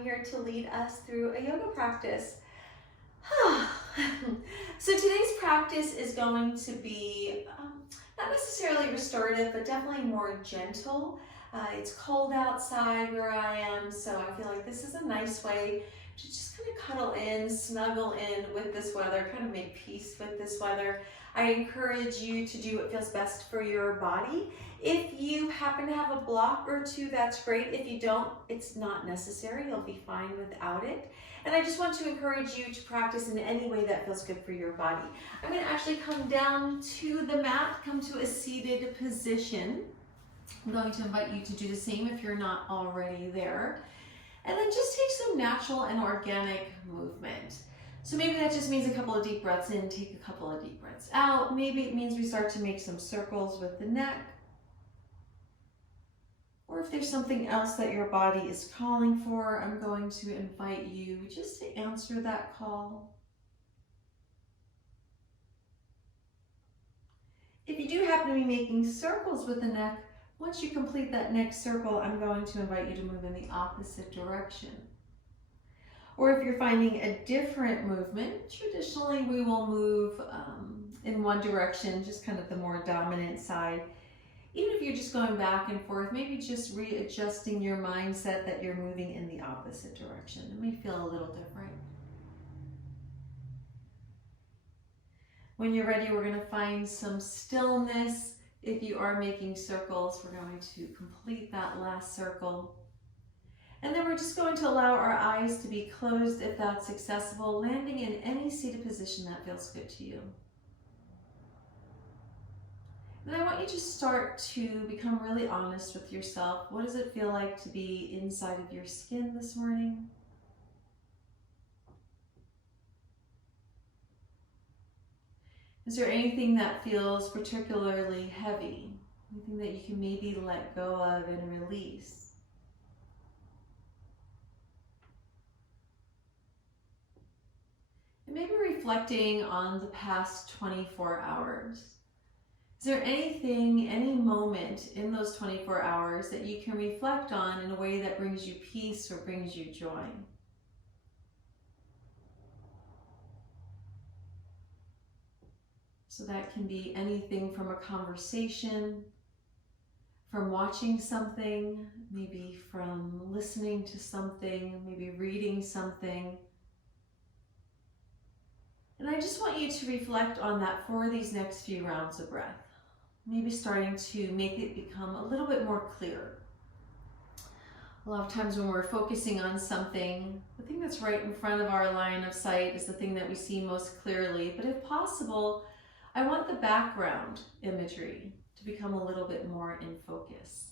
I'm here to lead us through a yoga practice. So today's practice is going to be not necessarily restorative, but definitely more gentle. It's cold outside where I am, so I feel like this is a nice way to just kind of cuddle in, snuggle in with this weather, kind of make peace with this weather. I encourage you to do what feels best for your body. If you happen to have a block or two, that's great. If you don't, it's not necessary. You'll be fine without it. And I just want to encourage you to practice in any way that feels good for your body. I'm going to actually come down to the mat, come to a seated position. I'm going to invite you to do the same if you're not already there. And then just take some natural and organic movement. So maybe that just means a couple of deep breaths in, take a couple of deep breaths out. Maybe it means we start to make some circles with the neck. Or if there's something else that your body is calling for, I'm going to invite you just to answer that call. If you do happen to be making circles with the neck, once you complete that next circle, I'm going to invite you to move in the opposite direction. Or if you're finding a different movement, traditionally we will move in one direction, just kind of the more dominant side. Even if you're just going back and forth, maybe just readjusting your mindset that you're moving in the opposite direction. It may feel a little different. When you're ready, we're going to find some stillness. If you are making circles, we're going to complete that last circle. And then we're just going to allow our eyes to be closed if that's accessible, landing in any seated position that feels good to you. And I want you to start to become really honest with yourself. What does it feel like to be inside of your skin this morning? Is there anything that feels particularly heavy? Anything that you can maybe let go of and release? And maybe reflecting on the past 24 hours. Is there anything, any moment in those 24 hours that you can reflect on in a way that brings you peace or brings you joy? So that can be anything from a conversation, from watching something, maybe from listening to something, maybe reading something. And I just want you to reflect on that for these next few rounds of breath. Maybe starting to make it become a little bit more clear. A lot of times when we're focusing on something, the thing that's right in front of our line of sight is the thing that we see most clearly. But if possible, I want the background imagery to become a little bit more in focus.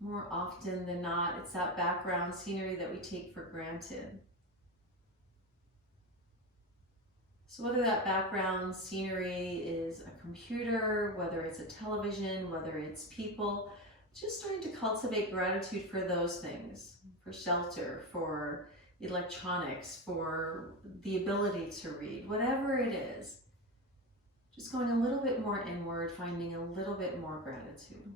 More often than not, it's that background scenery that we take for granted. So whether that background scenery is a computer, whether it's a television, whether it's people, just starting to cultivate gratitude for those things, for shelter, for electronics, for the ability to read, whatever it is. Just going a little bit more inward, finding a little bit more gratitude.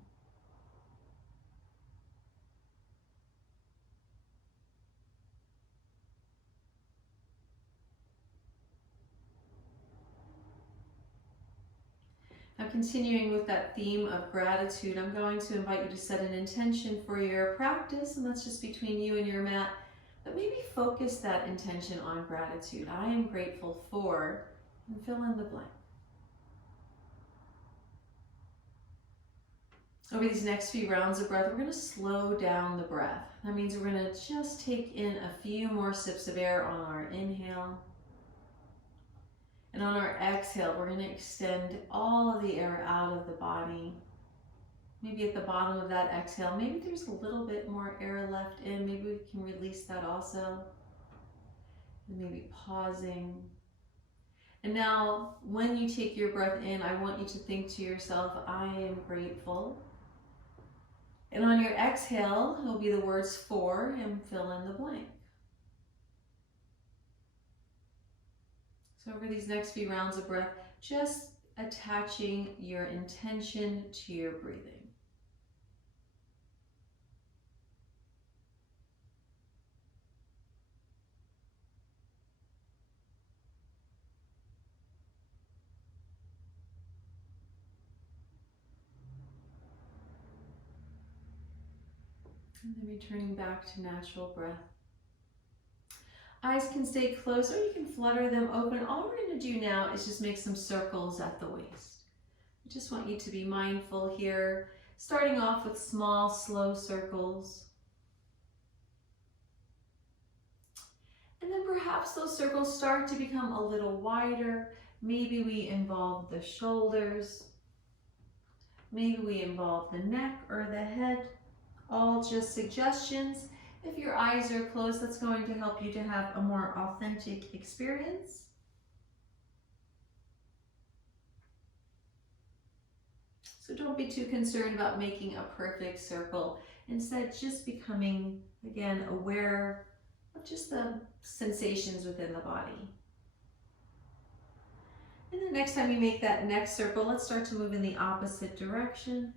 Now, continuing with that theme of gratitude, I'm going to invite you to set an intention for your practice, and that's just between you and your mat, but maybe focus that intention on gratitude. I am grateful for, and fill in the blank. Over these next few rounds of breath, we're going to slow down the breath. That means we're going to just take in a few more sips of air on our inhale. And on our exhale, we're going to extend all of the air out of the body. Maybe at the bottom of that exhale, maybe there's a little bit more air left in. Maybe we can release that also. And maybe pausing. And now, when you take your breath in, I want you to think to yourself, I am grateful. And on your exhale, it'll be the words for and fill in the blank. So over these next few rounds of breath, just attaching your intention to your breathing. And then returning back to natural breath. Eyes can stay closed or you can flutter them open. All we're going to do now is just make some circles at the waist. I just want you to be mindful here, starting off with small, slow circles. And then perhaps those circles start to become a little wider. Maybe we involve the shoulders. Maybe we involve the neck or the head. All just suggestions. If your eyes are closed, that's going to help you to have a more authentic experience. So don't be too concerned about making a perfect circle. Instead, just becoming, again, aware of just the sensations within the body. And the next time you make that next circle, let's start to move in the opposite direction.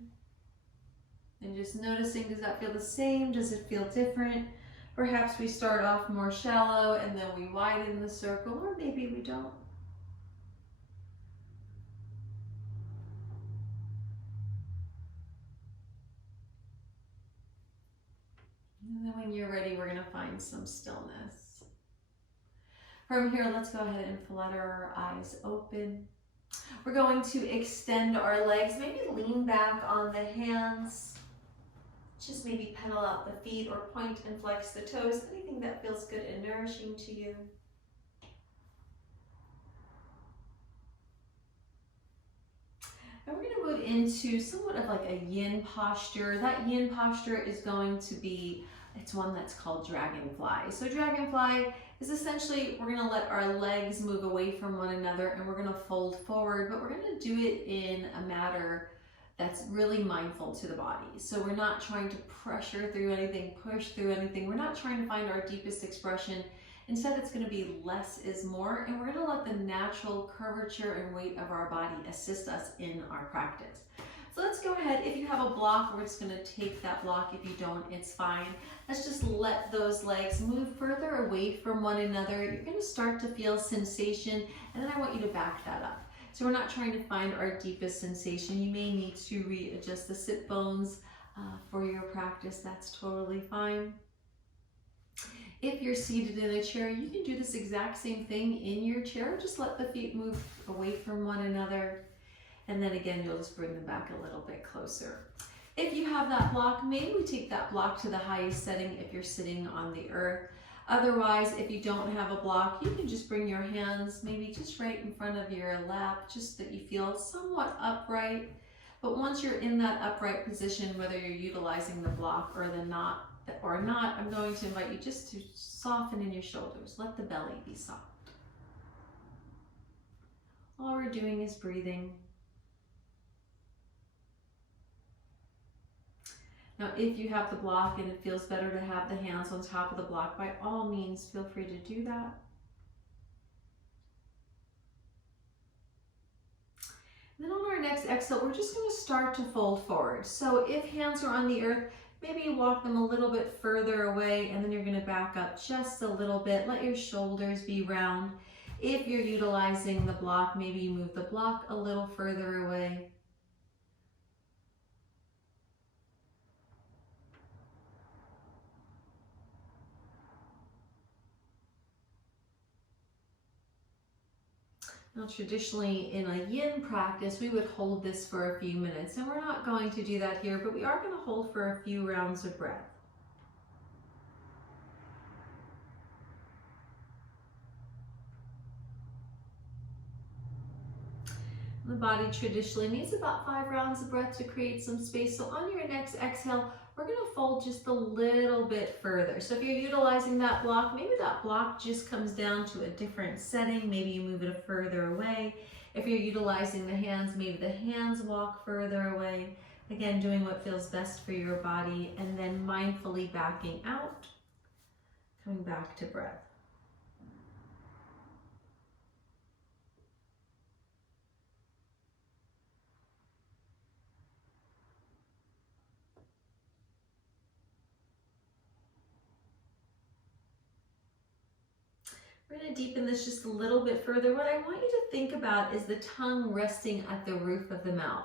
And just noticing, does that feel the same? Does it feel different? Perhaps we start off more shallow and then we widen the circle, or maybe we don't. And then when you're ready, we're going to find some stillness. From here, let's go ahead and flutter our eyes open. We're going to extend our legs, maybe lean back on the hands. Just maybe pedal out the feet or point and flex the toes, anything that feels good and nourishing to you. And we're going to move into somewhat of like a yin posture. That yin posture is going to be, it's one that's called dragonfly. So dragonfly is essentially, we're going to let our legs move away from one another and we're going to fold forward, but we're going to do it in a manner that's really mindful to the body. So we're not trying to pressure through anything, push through anything. We're not trying to find our deepest expression. Instead, it's going to be less is more, and we're going to let the natural curvature and weight of our body assist us in our practice. So let's go ahead. If you have a block, we're just going to take that block. If you don't, it's fine. Let's just let those legs move further away from one another. You're going to start to feel sensation, and then I want you to back that up. So we're not trying to find our deepest sensation. You may need to readjust the sit bones for your practice. That's totally fine. If you're seated in a chair, you can do this exact same thing in your chair. Just let the feet move away from one another. And then again, you'll just bring them back a little bit closer. If you have that block, maybe we take that block to the highest setting if you're sitting on the earth. Otherwise, if you don't have a block, you can just bring your hands maybe just right in front of your lap, just that you feel somewhat upright. But once you're in that upright position, whether you're utilizing the block or not, I'm going to invite you just to soften in your shoulders. Let the belly be soft. All we're doing is breathing. Now, if you have the block and it feels better to have the hands on top of the block, by all means, feel free to do that. Then on our next exhale, we're just going to start to fold forward. So if hands are on the earth, maybe you walk them a little bit further away, and then you're going to back up just a little bit. Let your shoulders be round. If you're utilizing the block, maybe you move the block a little further away. Now, traditionally in a yin practice, we would hold this for a few minutes, and we're not going to do that here, but we are going to hold for a few rounds of breath. The body traditionally needs about 5 rounds of breath to create some space. So on your next exhale, we're going to fold just a little bit further. So if you're utilizing that block, maybe that block just comes down to a different setting. Maybe you move it further away. If you're utilizing the hands, maybe the hands walk further away. Again, doing what feels best for your body, and then mindfully backing out, coming back to breath. We're going to deepen this just a little bit further. What I want you to think about is the tongue resting at the roof of the mouth.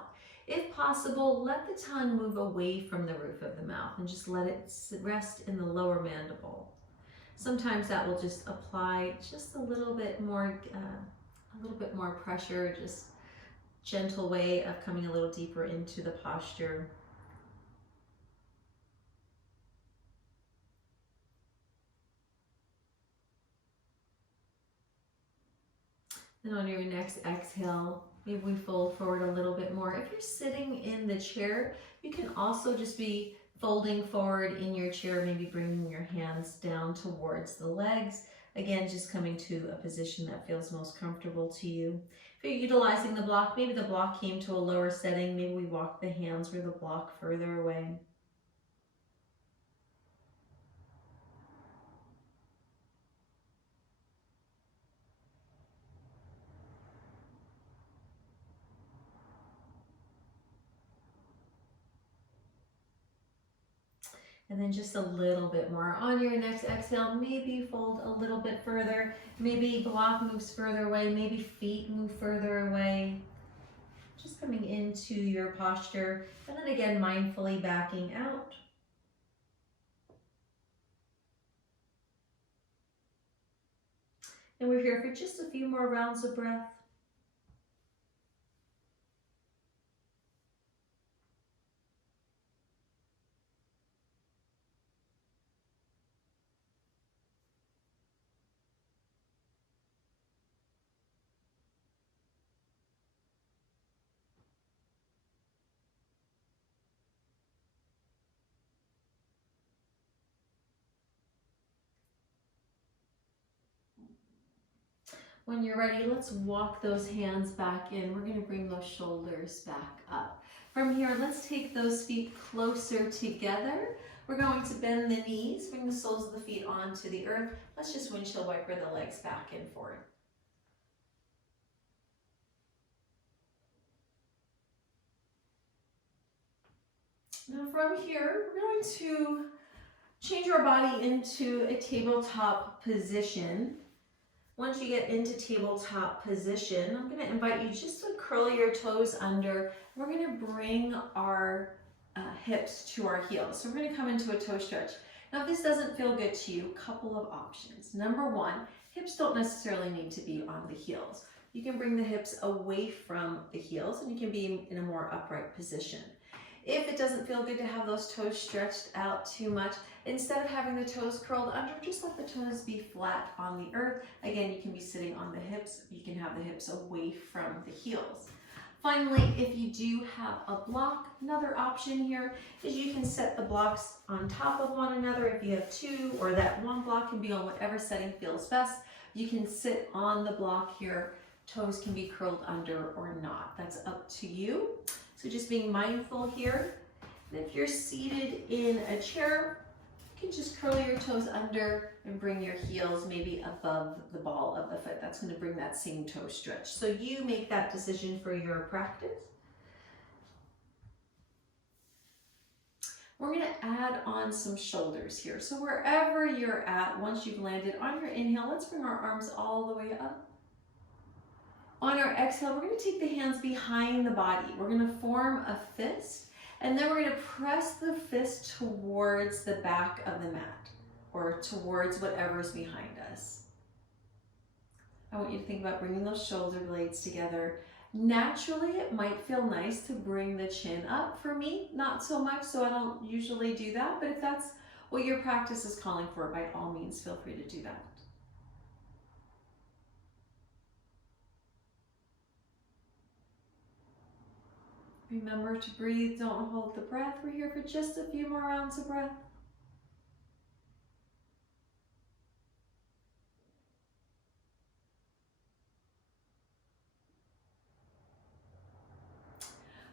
If possible, let the tongue move away from the roof of the mouth and just let it rest in the lower mandible. Sometimes that will just apply just a little bit more pressure, just gentle way of coming a little deeper into the posture. Then on your next exhale, maybe we fold forward a little bit more. If you're sitting in the chair, you can also just be folding forward in your chair, maybe bringing your hands down towards the legs. Again, just coming to a position that feels most comfortable to you. If you're utilizing the block, maybe the block came to a lower setting. Maybe we walk the hands or the block further away. And then just a little bit more. On your next exhale, maybe fold a little bit further. Maybe block moves further away. Maybe feet move further away. Just coming into your posture. And then again, mindfully backing out. And we're here for just a few more rounds of breath. When you're ready, let's walk those hands back in. We're going to bring those shoulders back up. From here, let's take those feet closer together. We're going to bend the knees, bring the soles of the feet onto the earth. Let's just windshield wiper the legs back and forth. Now from here, we're going to change our body into a tabletop position. Once you get into tabletop position, I'm going to invite you just to curl your toes under. We're going to bring our hips to our heels. So we're going to come into a toe stretch. Now, if this doesn't feel good to you, a couple of options. Number one, hips don't necessarily need to be on the heels. You can bring the hips away from the heels and you can be in a more upright position. If it doesn't feel good to have those toes stretched out too much, instead of having the toes curled under, just let the toes be flat on the earth. Again, you can be sitting on the hips. You can have the hips away from the heels. Finally, if you do have a block, another option here is you can set the blocks on top of one another. If you have two, or that one block can be on whatever setting feels best. You can sit on the block here. Toes can be curled under or not. That's up to you. So just being mindful here. And if you're seated in a chair, you can just curl your toes under and bring your heels maybe above the ball of the foot. That's going to bring that same toe stretch. So you make that decision for your practice. We're going to add on some shoulders here. So wherever you're at, once you've landed on your inhale, let's bring our arms all the way up. On our exhale, we're going to take the hands behind the body. We're going to form a fist, and then we're going to press the fist towards the back of the mat, or towards whatever's behind us. I want you to think about bringing those shoulder blades together. Naturally, it might feel nice to bring the chin up. For me, not so much, so I don't usually do that, but if that's what your practice is calling for, by all means, feel free to do that. Remember to breathe, don't hold the breath. We're here for just a few more rounds of breath.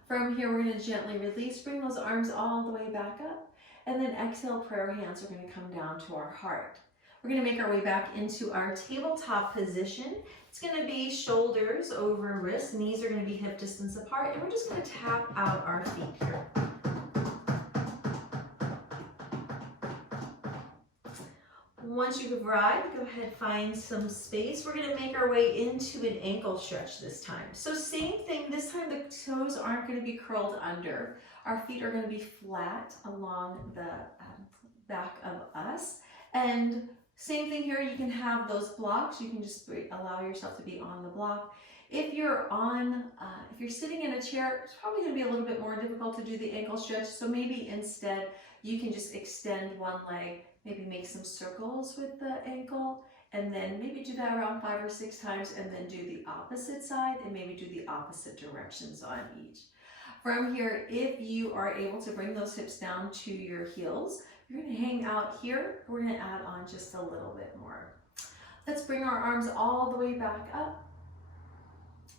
From here, we're going to gently release, bring those arms all the way back up, and then exhale, prayer hands are going to come down to our heart. We're going to make our way back into our tabletop position. It's going to be shoulders over wrists, knees are going to be hip distance apart, and we're just going to tap out our feet here. Once you've arrived, go ahead, find some space. We're gonna make our way into an ankle stretch this time. So same thing, this time the toes aren't gonna be curled under. Our feet are gonna be flat along the back of us. And same thing here, you can have those blocks. You can just allow yourself to be on the block. If you're sitting in a chair, it's probably gonna be a little bit more difficult to do the ankle stretch. So maybe instead you can just extend one leg, maybe make some circles with the ankle, and then maybe do that around 5 or 6 times, and then do the opposite side, and maybe do the opposite directions on each. From here, if you are able to bring those hips down to your heels, you're gonna hang out here. We're gonna add on just a little bit more. Let's bring our arms all the way back up.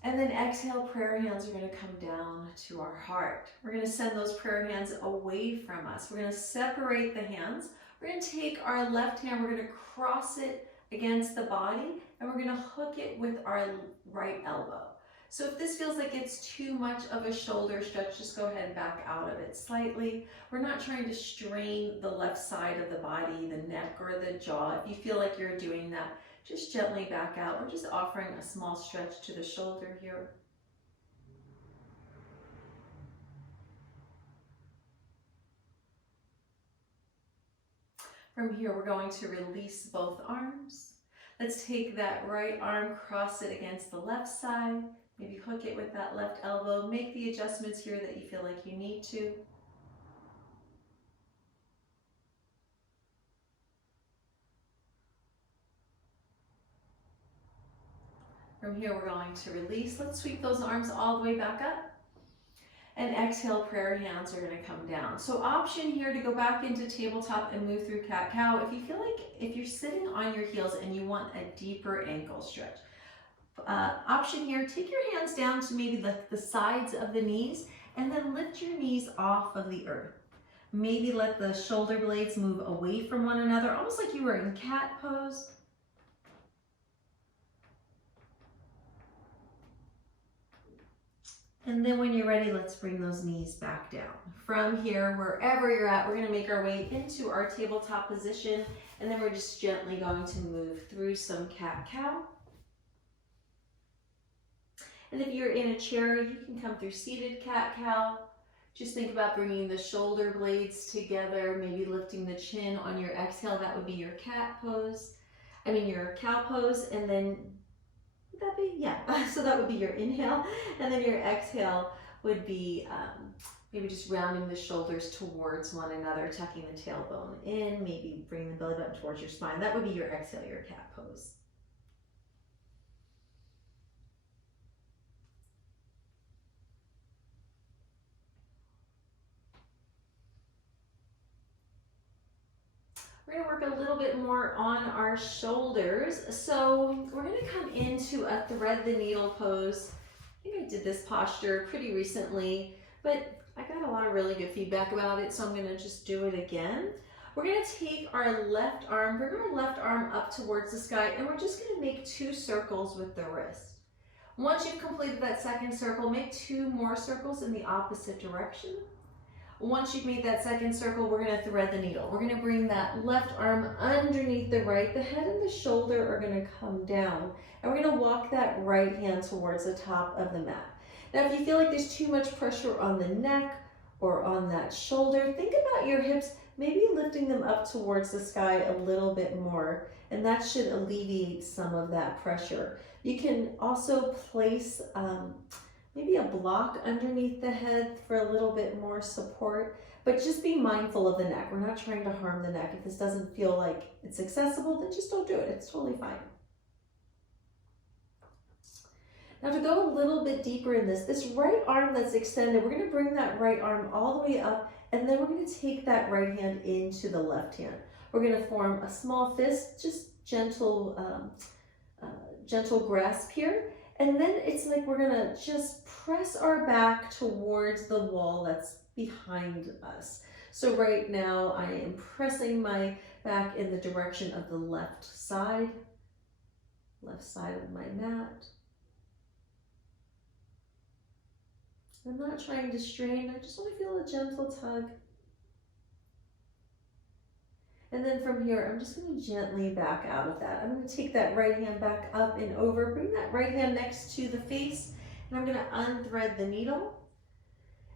And then exhale, prayer hands are gonna come down to our heart. We're gonna send those prayer hands away from us. We're gonna separate the hands. We're gonna take our left hand, we're gonna cross it against the body, and we're gonna hook it with our right elbow. So if this feels like it's too much of a shoulder stretch, just go ahead and back out of it slightly. We're not trying to strain the left side of the body, the neck or the jaw. If you feel like you're doing that, just gently back out. We're just offering a small stretch to the shoulder here. From here, we're going to release both arms. Let's take that right arm, cross it against the left side, maybe hook it with that left elbow. Make the adjustments here that you feel like you need to. From here, we're going to release. Let's sweep those arms all the way back up. And exhale, prayer hands are gonna come down. So option here to go back into tabletop and move through cat-cow. If you feel like, if you're sitting on your heels and you want a deeper ankle stretch, option here, take your hands down to maybe the sides of the knees, and then lift your knees off of the earth. Maybe let the shoulder blades move away from one another, almost like you were in cat pose. And then when you're ready, let's bring those knees back down. From here, wherever you're at, we're gonna make our way into our tabletop position, and then we're just gently going to move through some cat-cow. And if you're in a chair, you can come through seated cat-cow. Just think about bringing the shoulder blades together, maybe lifting the chin on your exhale. That would be your your cow pose, and then would that be? Yeah, so that would be your inhale, and then your exhale would be maybe just rounding the shoulders towards one another, tucking the tailbone in, maybe bringing the belly button towards your spine. That would be your exhale, your cat pose. We're gonna work a little bit more on our shoulders. So we're gonna come into a thread the needle pose. I think I did this posture pretty recently, but I got a lot of really good feedback about it, so I'm gonna just do it again. We're gonna take our left arm, bring our left arm up towards the sky, and we're just gonna make 2 circles with the wrist. Once you've completed that second circle, make 2 more circles in the opposite direction. Once you've made that second circle, we're gonna thread the needle. We're gonna bring that left arm underneath the right. The head and the shoulder are gonna come down. And we're gonna walk that right hand towards the top of the mat. Now, if you feel like there's too much pressure on the neck or on that shoulder, think about your hips, maybe lifting them up towards the sky a little bit more. And that should alleviate some of that pressure. You can also place maybe a block underneath the head for a little bit more support, but just be mindful of the neck. We're not trying to harm the neck. If this doesn't feel like it's accessible, then just don't do it. It's totally fine. Now to go a little bit deeper in this right arm that's extended, we're gonna bring that right arm all the way up, and then we're gonna take that right hand into the left hand. We're gonna form a small fist, just gentle grasp here. And then it's like we're gonna just press our back towards the wall that's behind us. So right now I am pressing my back in the direction of the left side of my mat. I'm not trying to strain, I just want to feel a gentle tug. And then from here, I'm just going to gently back out of that. I'm going to take that right hand back up and over, bring that right hand next to the face, and I'm going to unthread the needle.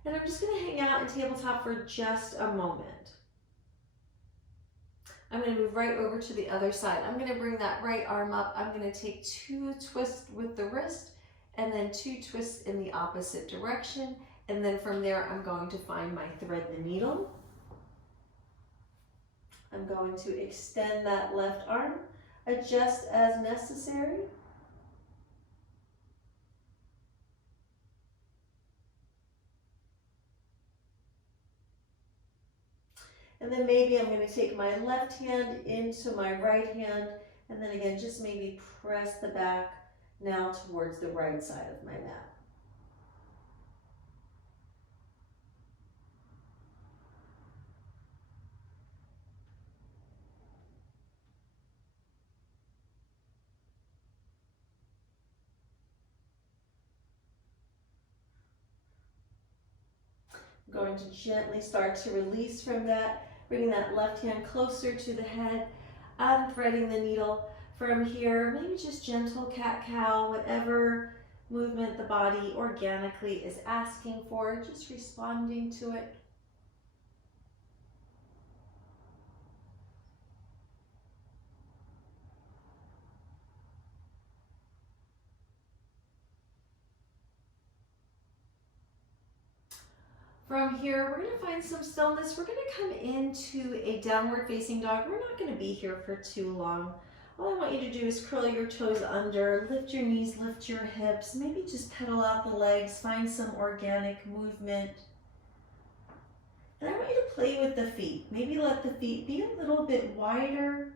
And I'm just going to hang out in tabletop for just a moment. I'm going to move right over to the other side. I'm going to bring that right arm up. I'm going to take 2 twists with the wrist and then 2 twists in the opposite direction. And then from there, I'm going to find my thread the needle. I'm going to extend that left arm, adjust as necessary. And then maybe I'm going to take my left hand into my right hand, and then again, just maybe press the back now towards the right side of my mat. I'm going to gently start to release from that, bringing that left hand closer to the head, unthreading the needle. From here, maybe just gentle cat-cow, whatever movement the body organically is asking for, just responding to it. From here, we're going to find some stillness. We're going to come into a downward facing dog. We're not going to be here for too long. All I want you to do is curl your toes under, lift your knees, lift your hips, maybe just pedal out the legs, find some organic movement. And I want you to play with the feet. Maybe let the feet be a little bit wider.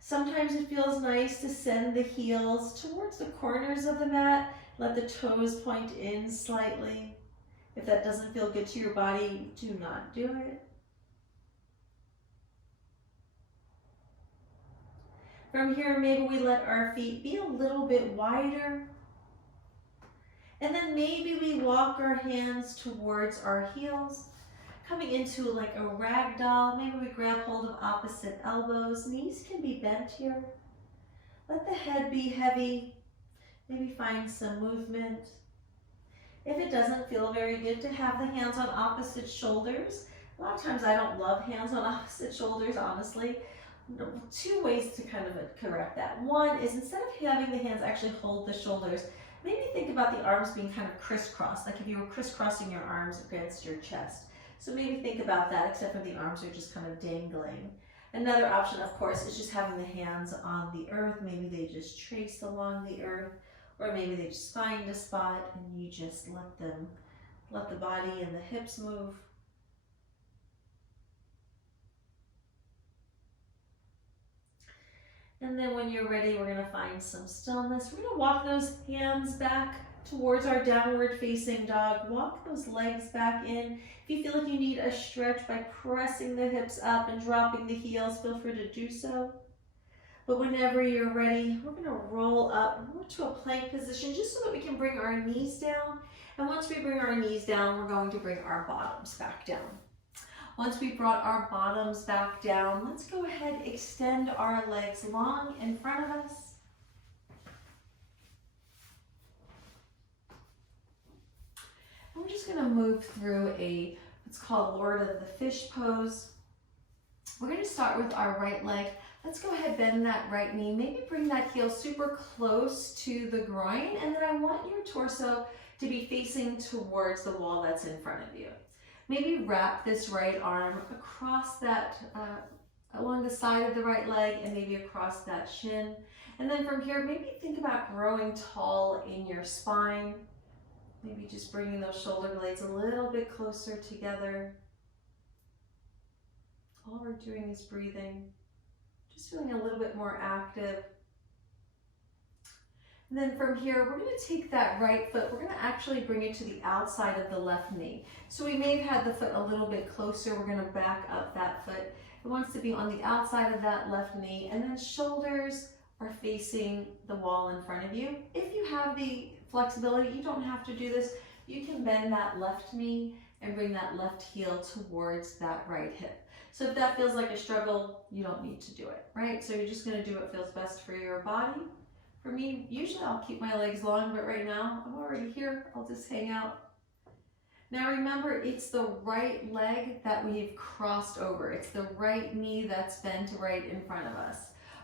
Sometimes it feels nice to send the heels towards the corners of the mat. Let the toes point in slightly. If that doesn't feel good to your body, do not do it. From here, maybe we let our feet be a little bit wider. And then maybe we walk our hands towards our heels, coming into like a rag doll. Maybe we grab hold of opposite elbows. Knees can be bent here. Let the head be heavy. Maybe find some movement. If it doesn't feel very good to have the hands on opposite shoulders, a lot of times I don't love hands on opposite shoulders, honestly. 2 ways to kind of correct that. One is instead of having the hands actually hold the shoulders, maybe think about the arms being kind of crisscrossed, like if you were crisscrossing your arms against your chest. So maybe think about that, except for the arms are just kind of dangling. Another option, of course, is just having the hands on the earth. Maybe they just trace along the earth, or maybe they just find a spot and you just let the body and the hips move. And then when you're ready, we're going to find some stillness. We're going to walk those hands back towards our downward facing dog. Walk those legs back in. If you feel like you need a stretch by pressing the hips up and dropping the heels, feel free to do so. But whenever you're ready, we're going to roll up to a plank position just so that we can bring our knees down. And once we bring our knees down, we're going to bring our bottoms back down. Once we brought our bottoms back down, let's go ahead, extend our legs long in front of us. And we're just going to move through what's called Lord of the Fish pose. We're going to start with our right leg. Let's go ahead, bend that right knee. Maybe bring that heel super close to the groin, and then I want your torso to be facing towards the wall that's in front of you. Maybe wrap this right arm across that, along the side of the right leg and maybe across that shin. And then from here, maybe think about growing tall in your spine. Maybe just bringing those shoulder blades a little bit closer together. All we're doing is breathing, just feeling a little bit more active. And then from here, we're going to take that right foot, we're going to actually bring it to the outside of the left knee. So we may have had the foot a little bit closer, we're going to back up that foot. It wants to be on the outside of that left knee, and then shoulders are facing the wall in front of you. If you have the flexibility, you don't have to do this. You can bend that left knee and bring that left heel towards that right hip. So if that feels like a struggle, you don't need to do it, right? So you're just gonna do what feels best for your body. For me, usually I'll keep my legs long, but right now I'm already here. I'll just hang out. Now remember, it's the right leg that we've crossed over. It's the right knee that's bent right in front of us.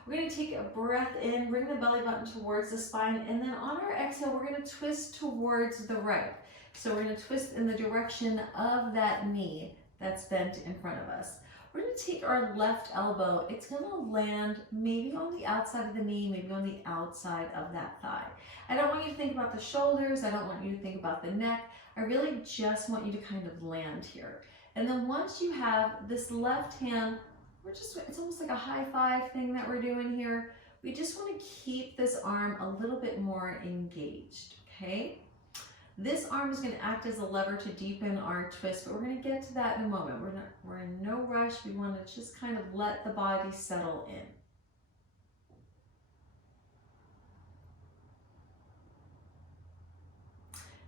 We're gonna take a breath in, bring the belly button towards the spine, and then on our exhale, we're gonna twist towards the right. So we're gonna twist in the direction of that knee that's bent in front of us. We're gonna take our left elbow, it's gonna land maybe on the outside of the knee, maybe on the outside of that thigh. I don't want you to think about the shoulders, I don't want you to think about the neck, I really just want you to kind of land here. And then once you have this left hand, it's almost like a high five thing that we're doing here. We just want to keep this arm a little bit more engaged, okay? This arm is going to act as a lever to deepen our twist, but we're going to get to that in a moment. We're in no rush. We want to just kind of let the body settle in.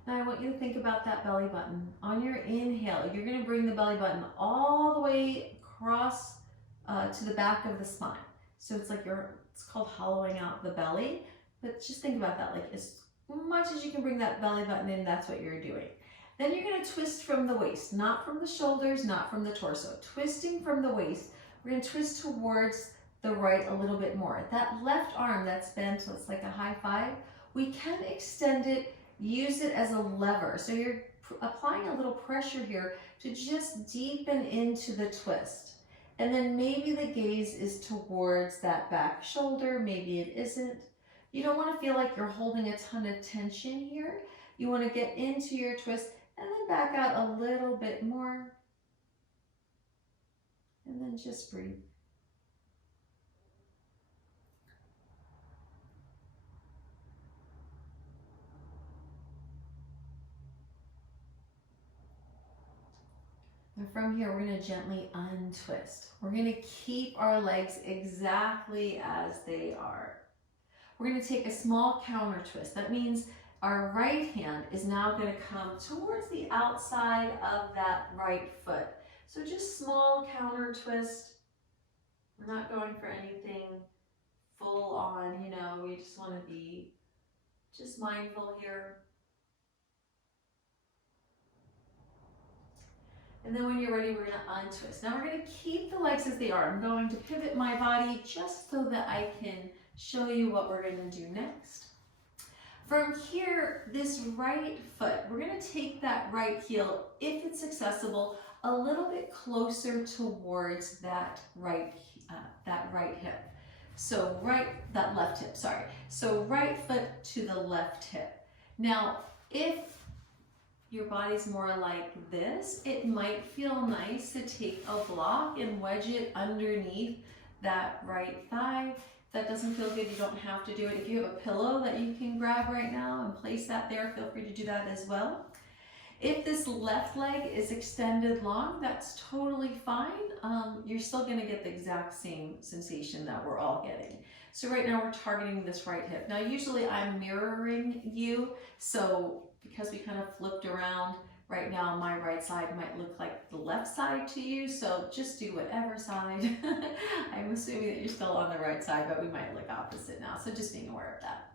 Now I want you to think about that belly button. On your inhale, you're going to bring the belly button all the way across to the back of the spine. So it's like it's called hollowing out the belly, but just think about that, like as much as you can bring that belly button in, that's what you're doing. Then you're gonna twist from the waist, not from the shoulders, not from the torso. Twisting from the waist, we're gonna twist towards the right a little bit more. That left arm that's bent, so it's like a high five, we can extend it, use it as a lever. So you're applying a little pressure here to just deepen into the twist. And then maybe the gaze is towards that back shoulder, maybe it isn't. You don't want to feel like you're holding a ton of tension here. You want to get into your twist and then back out a little bit more. And then just breathe. And from here, we're going to gently untwist. We're going to keep our legs exactly as they are. We're going to take a small counter twist. That means our right hand is now going to come towards the outside of that right foot. So just small counter twist. We're not going for anything full on, we just want to be just mindful here. And then when you're ready, we're going to untwist. Now we're going to keep the legs as they are. I'm going to pivot my body just so that I can show you what we're going to do next. From here, this right foot, we're going to take that right heel, if it's accessible, a little bit closer towards that right hip. So that left hip, sorry. So right foot to the left hip. Now, if your body's more like this, it might feel nice to take a block and wedge it underneath that right thigh. If that doesn't feel good, you don't have to do it. If you have a pillow that you can grab right now and place that there, feel free to do that as well. If this left leg is extended long, that's totally fine. You're still gonna get the exact same sensation that we're all getting. So right now we're targeting this right hip. Now usually I'm mirroring you, so because we kind of flipped around, right now my right side might look like the left side to you, so just do whatever side. I'm assuming that you're still on the right side, but we might look opposite now, so just being aware of that.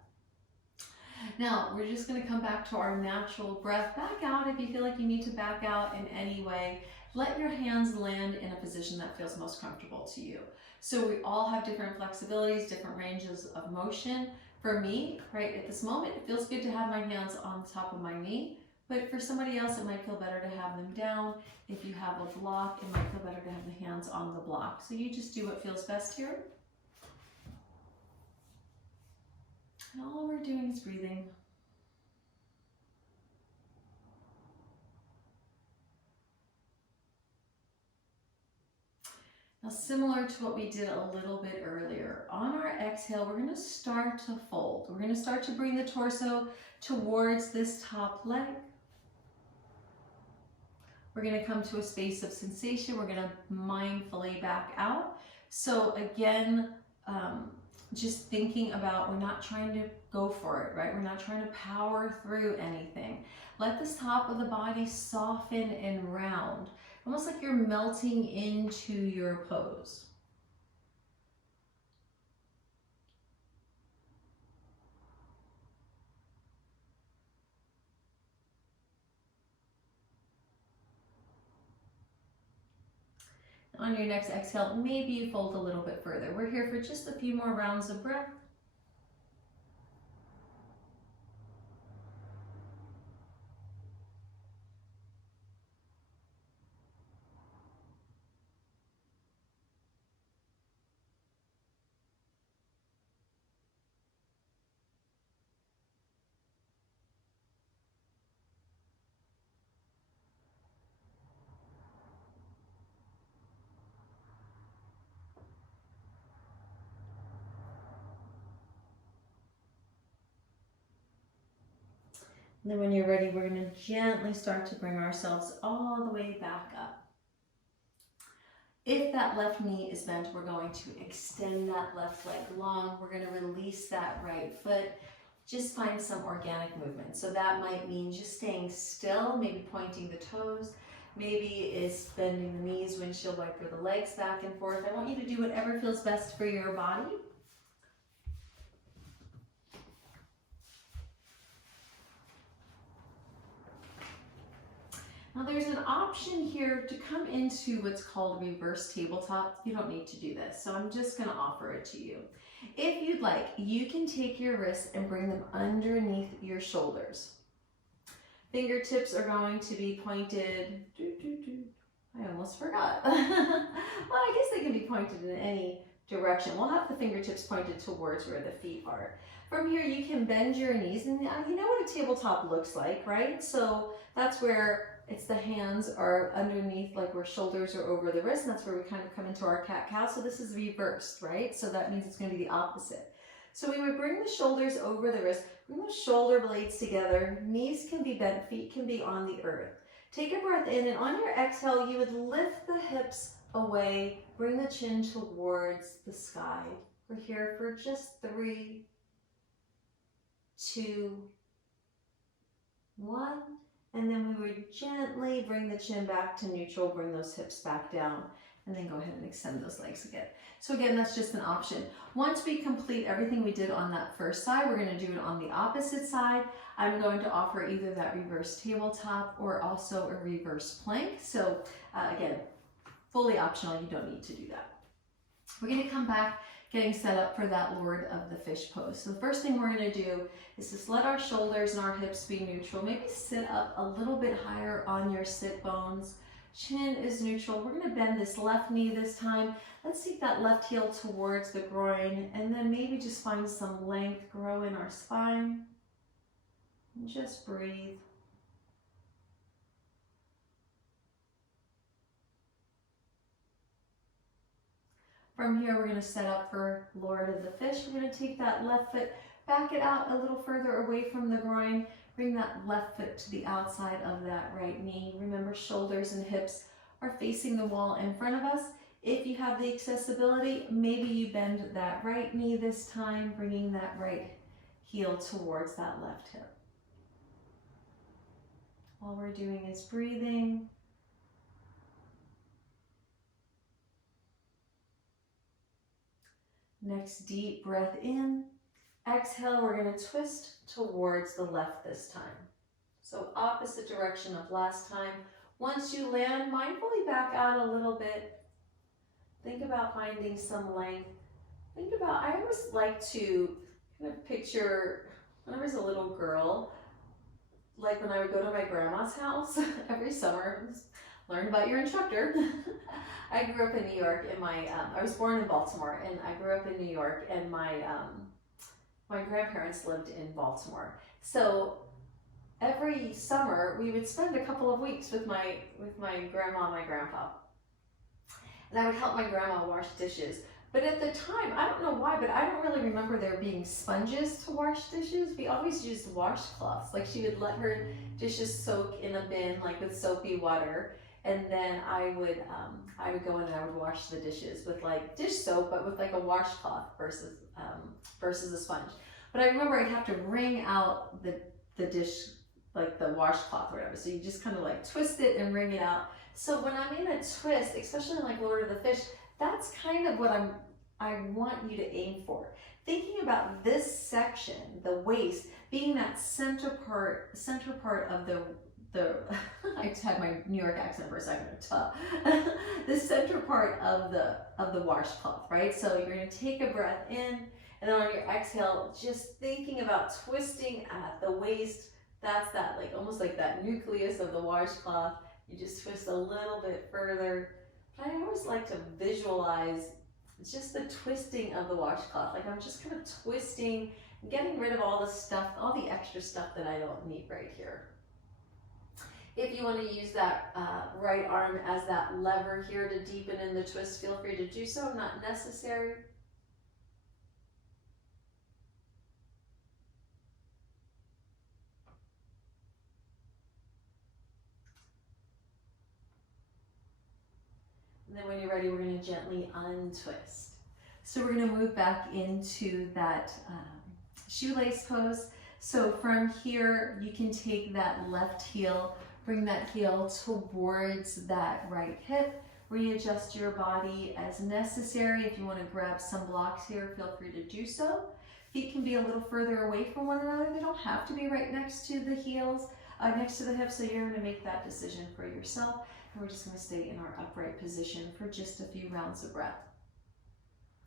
Now, we're just going to come back to our natural breath. Back out if you feel like you need to back out in any way. Let your hands land in a position that feels most comfortable to you. So we all have different flexibilities, different ranges of motion. For me, right at this moment, it feels good to have my hands on the top of my knee, but for somebody else, it might feel better to have them down. If you have a block, it might feel better to have the hands on the block. So you just do what feels best here. And all we're doing is breathing. Now, similar to what we did a little bit earlier, on our exhale, we're going to start to fold. We're going to start to bring the torso towards this top leg. We're going to come to a space of sensation. We're going to mindfully back out. So again, just thinking about, we're not trying to go for it, right? We're not trying to power through anything. Let the top of the body soften and round, almost like you're melting into your pose. On your next exhale, maybe you fold a little bit further. We're here for just a few more rounds of breath. And then when you're ready, we're going to gently start to bring ourselves all the way back up. If that left knee is bent, we're going to extend that left leg long. We're going to release that right foot. Just find some organic movement. So that might mean just staying still, maybe pointing the toes. Maybe it's bending the knees, windshield wiper the legs back and forth. I want you to do whatever feels best for your body. Now there's an option here to come into what's called reverse tabletop. You don't need to do this, so I'm just gonna offer it to you. If you'd like, you can take your wrists and bring them underneath your shoulders. Fingertips are going to be pointed, I almost forgot. Well, I guess they can be pointed in any direction. We'll have the fingertips pointed towards where the feet are. From here, you can bend your knees, and you know what a tabletop looks like, right? So that's where it's the hands are underneath, like where shoulders are over the wrist, and that's where we kind of come into our cat-cow. So this is reversed, right? So that means it's going to be the opposite. So we would bring the shoulders over the wrist, bring those shoulder blades together, knees can be bent, feet can be on the earth. Take a breath in, and on your exhale, you would lift the hips away, bring the chin towards the sky. We're here for just 3, 2, 1. And then we would gently bring the chin back to neutral, bring those hips back down, and then go ahead and extend those legs again. So again, that's just an option. Once we complete everything we did on that first side, we're going to do it on the opposite side. I'm going to offer either that reverse tabletop or also a reverse plank. So again, fully optional, you don't need to do that. We're going to come back getting set up for that Lord of the Fish pose. So the first thing we're going to do is just let our shoulders and our hips be neutral. Maybe sit up a little bit higher on your sit bones. Chin is neutral. We're going to bend this left knee this time. Let's take that left heel towards the groin, and then maybe just find some length grow in our spine. And just breathe. From here, we're going to set up for Lord of the Fish. We're going to take that left foot, back it out a little further away from the groin. Bring that left foot to the outside of that right knee. Remember, shoulders and hips are facing the wall in front of us. If you have the accessibility, maybe you bend that right knee this time, bringing that right heel towards that left hip. All we're doing is breathing. Next, deep breath in. Exhale, we're going to twist towards the left this time. So opposite direction of last time. Once you land, mindfully back out a little bit. Think about finding some length. Think about, I always like to kind of picture when I was a little girl, like when I would go to my grandma's house every summer, learn about your instructor. I grew up in New York, and I was born in Baltimore, and I grew up in New York, and my grandparents lived in Baltimore. So every summer we would spend a couple of weeks with my grandma and my grandpa. And I would help my grandma wash dishes. But at the time, I don't know why, but I don't really remember there being sponges to wash dishes. We always used washcloths. Like, she would let her dishes soak in a bin, like with soapy water. And then I would go in and I would wash the dishes with like dish soap, but with like a washcloth versus a sponge. But I remember I'd have to wring out the dish, like the washcloth or whatever. So you just kind of like twist it and wring it out. So when I'm in a twist, especially in like Lord of the Fish, that's kind of what I want you to aim for. Thinking about this section, the waist, being that center part of the I just had my New York accent for a second. The center part of the washcloth, right? So you're going to take a breath in, and then on your exhale, just thinking about twisting at the waist. That's that, like almost like that nucleus of the washcloth. You just twist a little bit further. But I always like to visualize just the twisting of the washcloth. Like I'm just kind of twisting, getting rid of all the stuff, all the extra stuff that I don't need right here. If you want to use that right arm as that lever here to deepen in the twist, feel free to do so, not necessary. And then when you're ready, we're going to gently untwist. So we're going to move back into that shoelace pose. So from here, you can take that left heel, bring that heel towards that right hip, readjust your body as necessary. If you want to grab some blocks here, feel free to do so. Feet can be a little further away from one another. They don't have to be right next to the heels, next to the hips, so you're going to make that decision for yourself. And we're just going to stay in our upright position for just a few rounds of breath.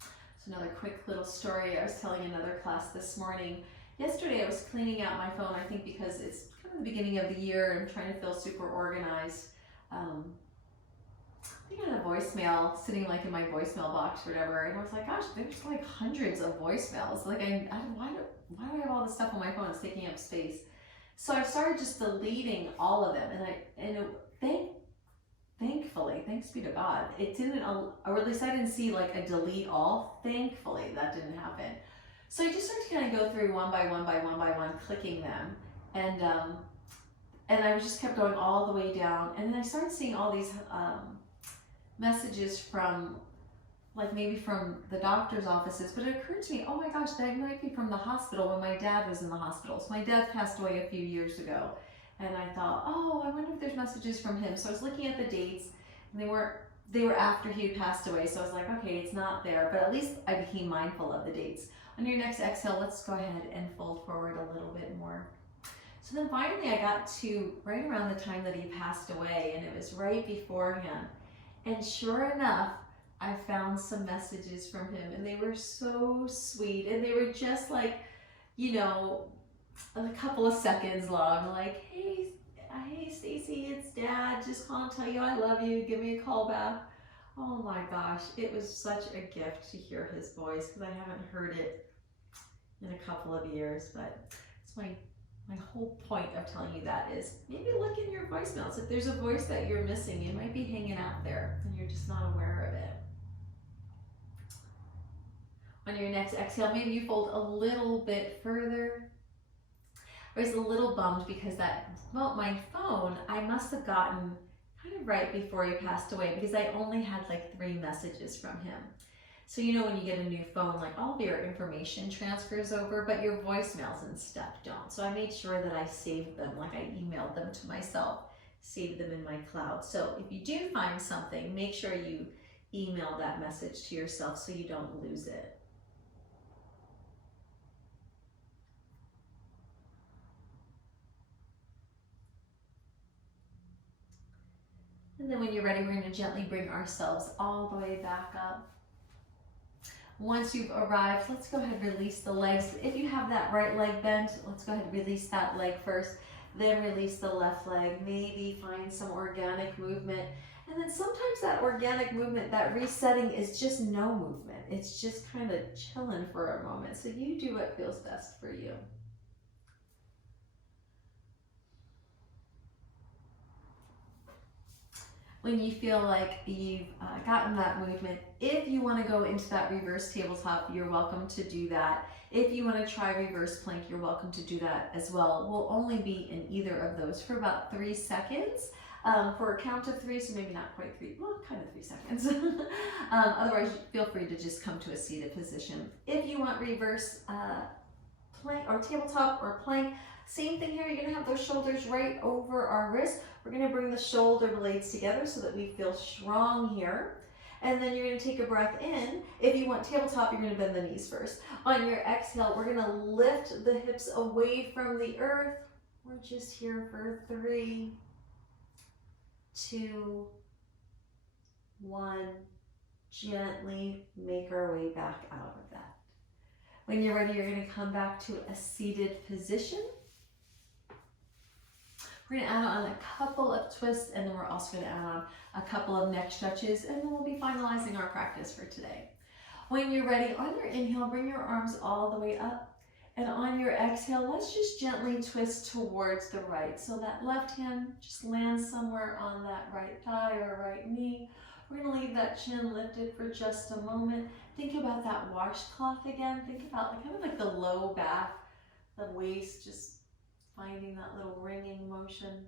So another quick little story. I was telling another class this morning. Yesterday I was cleaning out my phone, I think because it's kind of the beginning of the year and I'm trying to feel super organized. I think I had a voicemail sitting like in my voicemail box or whatever, and I was like, gosh, there's like hundreds of voicemails. Like, why do I have all this stuff on my phone? It's taking up space. So I started just deleting all of them, thankfully, thanks be to God, it didn't, or at least I didn't see like a delete all. Thankfully, that didn't happen. So I just started to kind of go through one by one, clicking them, and I just kept going all the way down, and then I started seeing all these messages from, like maybe from the doctor's offices, but it occurred to me, oh my gosh, that might be from the hospital when my dad was in the hospital. So my dad passed away a few years ago, and I thought, oh, I wonder if there's messages from him. So I was looking at the dates, and they were after he had passed away. So I was like, okay, it's not there, but at least I became mindful of the dates. On your next exhale, let's go ahead and fold forward a little bit more. So then finally I got to right around the time that he passed away, and it was right beforehand. And sure enough, I found some messages from him, and they were so sweet, and they were just like, you know, a couple of seconds long, like, hey Stacy, it's Dad, just calling to tell you I love you, give me a call back. Oh my gosh, it was such a gift to hear his voice, because I haven't heard it in a couple of years. But it's my whole point of telling you that is maybe look in your voicemails. If there's a voice that you're missing, it might be hanging out there and you're just not aware of it. On your next exhale, maybe you fold a little bit further. I was a little bummed because my phone, I must have gotten kind of right before he passed away, because I only had like 3 messages from him. So you know when you get a new phone, like all of your information transfers over, but your voicemails and stuff don't. So I made sure that I saved them, like I emailed them to myself, saved them in my cloud. So if you do find something, make sure you email that message to yourself so you don't lose it. And then when you're ready, we're going to gently bring ourselves all the way back up. Once you've arrived, let's go ahead and release the legs. If you have that right leg bent, let's go ahead and release that leg first, then release the left leg. Maybe find some organic movement. And then sometimes that organic movement, that resetting, is just no movement. It's just kind of chilling for a moment. So you do what feels best for you. When you feel like you've gotten that movement, if you want to go into that reverse tabletop, you're welcome to do that. If you want to try reverse plank, you're welcome to do that as well. We'll only be in either of those for about 3 seconds. for a count of 3, so maybe not quite 3, well, kind of 3 seconds. Otherwise, feel free to just come to a seated position. If you want reverse plank or tabletop or plank, same thing here. You're going to have those shoulders right over our wrists. We're going to bring the shoulder blades together so that we feel strong here. And then you're going to take a breath in. If you want tabletop, you're going to bend the knees first. On your exhale, we're going to lift the hips away from the earth. We're just here for 3, 2, 1. Gently make our way back out of that. When you're ready, you're going to come back to a seated position. We're going to add on a couple of twists, and then we're also going to add on a couple of neck stretches, and then we'll be finalizing our practice for today. When you're ready, on your inhale, bring your arms all the way up, and on your exhale, let's just gently twist towards the right. So that left hand just lands somewhere on that right thigh or right knee. We're going to leave that chin lifted for just a moment. Think about that washcloth again. Think about kind of like the low back, the waist, just finding that little ringing motion.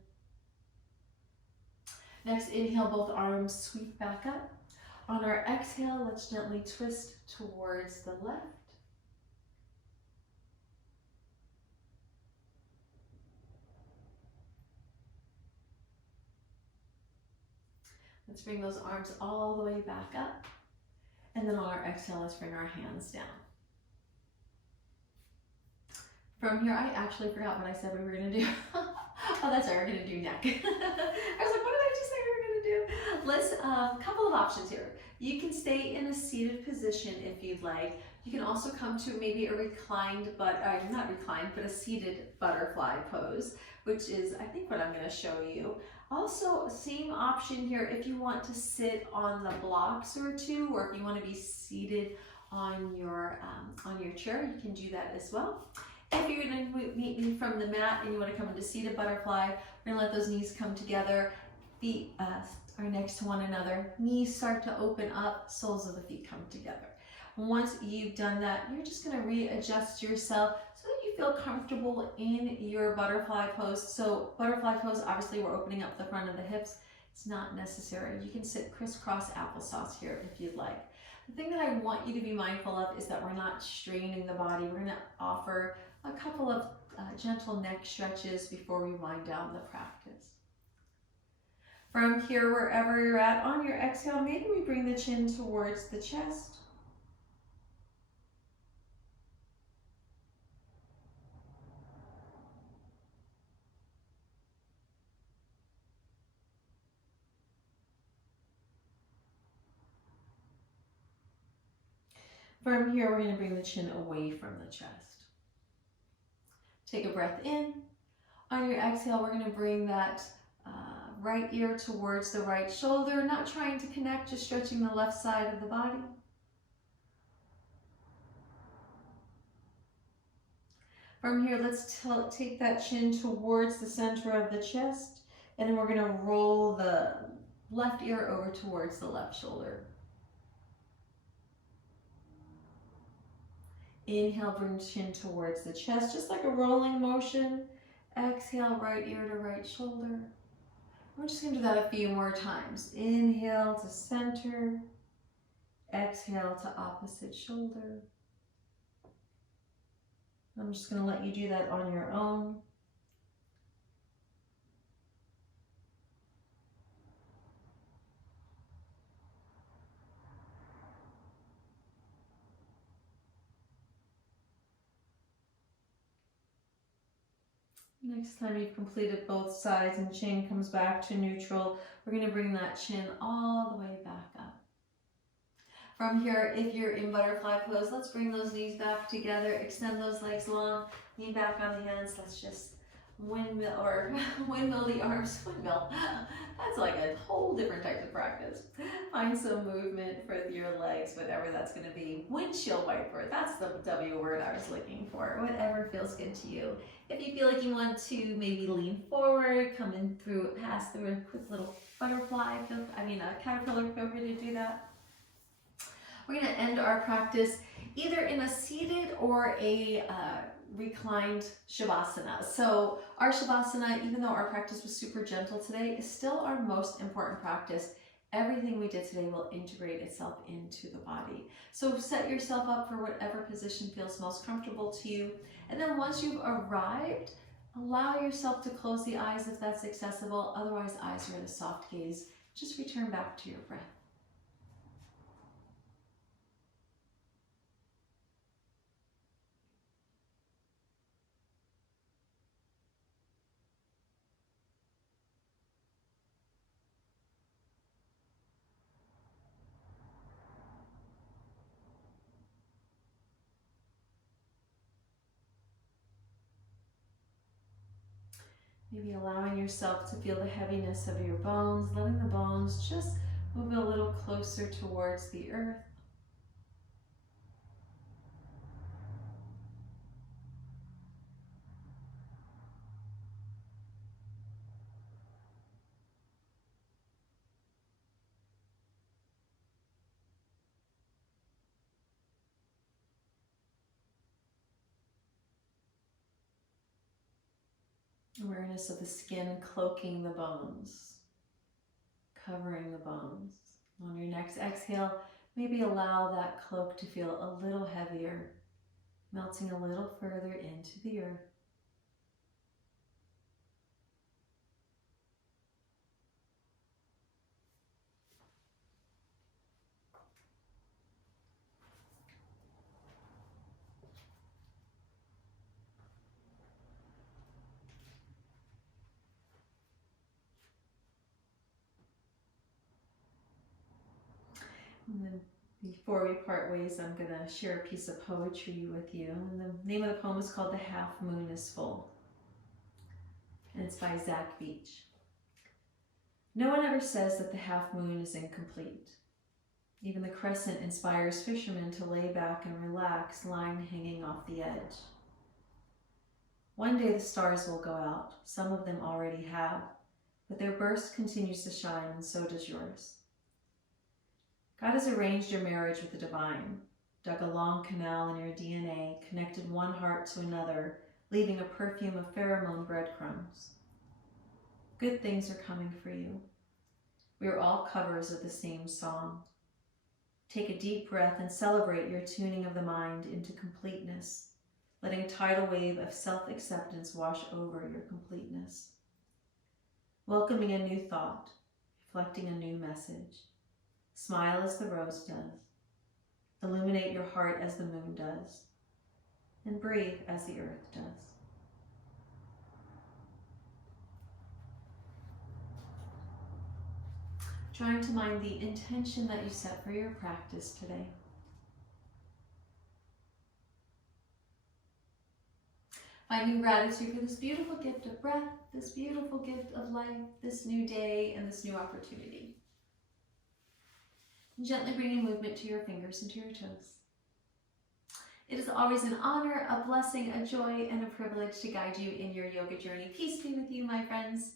Next, inhale, both arms sweep back up. On our exhale, let's gently twist towards the left. Let's bring those arms all the way back up. And then on our exhale, let's bring our hands down. From here, I actually forgot what I said we were going to do. Oh, that's right, we're going to do neck. I was like, what did I just say we were going to do? Let's, couple of options here. You can stay in a seated position if you'd like. You can also come to maybe a reclined, not reclined, but a seated butterfly pose, which is, I think, what I'm going to show you. Also, same option here if you want to sit on the blocks or two, or if you want to be seated on your chair, you can do that as well. If you're going to meet me from the mat and you want to come into seated butterfly, we're going to let those knees come together. Feet are next to one another. Knees start to open up, soles of the feet come together. Once you've done that, you're just going to readjust yourself so that you feel comfortable in your butterfly pose. So butterfly pose, obviously we're opening up the front of the hips. It's not necessary. You can sit crisscross applesauce here if you'd like. The thing that I want you to be mindful of is that we're not straining the body. We're going to offer a couple of gentle neck stretches before we wind down the practice. From here, wherever you're at, on your exhale, maybe we bring the chin towards the chest. From here, we're going to bring the chin away from the chest. Take a breath in. On your exhale, we're going to bring that right ear towards the right shoulder, not trying to connect, just stretching the left side of the body. From here, let's take that chin towards the center of the chest, and then we're going to roll the left ear over towards the left shoulder. Inhale, bring chin towards the chest, just like a rolling motion. Exhale, right ear to right shoulder. We're just going to do that a few more times. Inhale to center. Exhale to opposite shoulder. I'm just going to let you do that on your own. Next time you've completed both sides and chin comes back to neutral, we're going to bring that chin all the way back up. From here, if you're in butterfly pose, let's bring those knees back together, extend those legs long, knee back on the hands. Let's just windmill the arms. Windmill. That's like a whole different type of practice. Find some movement for your legs, whatever that's going to be. Windshield wiper. That's the W word I was looking for. Whatever feels good to you. If you feel like you want to maybe lean forward, come in through, pass through a quick little butterfly, a caterpillar, feel free to do that. We're going to end our practice either in a seated or a reclined Shavasana. So our Shavasana, even though our practice was super gentle today, is still our most important practice. Everything we did today will integrate itself into the body. So set yourself up for whatever position feels most comfortable to you. And then once you've arrived, allow yourself to close the eyes if that's accessible. Otherwise, eyes are at a soft gaze. Just return back to your breath. Maybe allowing yourself to feel the heaviness of your bones, letting the bones just move a little closer towards the earth. Awareness of the skin cloaking the bones, covering the bones. On your next exhale, maybe allow that cloak to feel a little heavier, melting a little further into the earth. And then before we part ways, I'm going to share a piece of poetry with you. And the name of the poem is called The Half Moon is Full. And it's by Zach Beach. No one ever says that the half moon is incomplete. Even the crescent inspires fishermen to lay back and relax, line hanging off the edge. One day the stars will go out. Some of them already have, but their burst continues to shine, and so does yours. God has arranged your marriage with the divine, dug a long canal in your DNA, connected one heart to another, leaving a perfume of pheromone breadcrumbs. Good things are coming for you. We are all covers of the same song. Take a deep breath and celebrate your tuning of the mind into completeness, letting a tidal wave of self-acceptance wash over your completeness. Welcoming a new thought, reflecting a new message. Smile as the rose does. Illuminate your heart as the moon does. And breathe as the earth does. Trying to mind the intention that you set for your practice today. Finding gratitude for this beautiful gift of breath, this beautiful gift of life, this new day, and this new opportunity. And gently bringing movement to your fingers and to your toes. It is always an honor, a blessing, a joy, and a privilege to guide you in your yoga journey. Peace be with you, my friends.